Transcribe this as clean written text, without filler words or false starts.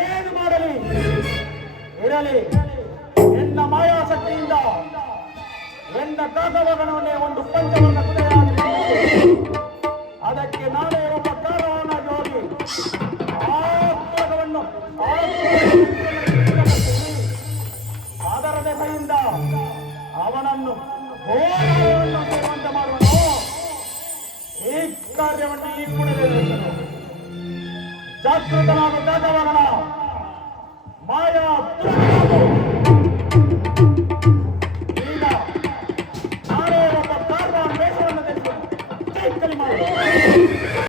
ಏನು ಮಾಡಲಿ ಇರಲಿ. ಎನ್ನ ಮಾಯಾಶಕ್ತಿಯಿಂದ ಎನ್ನ ಕಾಕವಗಣವನ್ನೇ ಒಂದು ಪಂಚವರ್ಣ ಕುದುರೆಯಾಗಿ ಮಾಡಿದೆ. ಅದಕ್ಕೆ ನಾನೇ ಒಬ್ಬ ಕಾರಣವನ್ನಾಗಿ ಹೋಗಿ ಆ ಕಾಗವನ್ನು ಅದರ ದೆಸೆಯಿಂದ ಅವನನ್ನು ಘೋರವನ್ನು ಸೇರುವಂತ ಮಾಡುವನು. ಈ ಕಾರ್ಯವನ್ನು ಈ ಕೂಡಲೇ ನಡೆಸಲು ಜಾಗೃತನಾದ ಕಾಕವಗಣ ಮಾಯಾ ಈಗ ನಾನೇ ಒಬ್ಬ ಕಾರಣ ವೇಷವನ್ನು ಧರಿಸಿ ಕಲಿ ಮಾಡಿ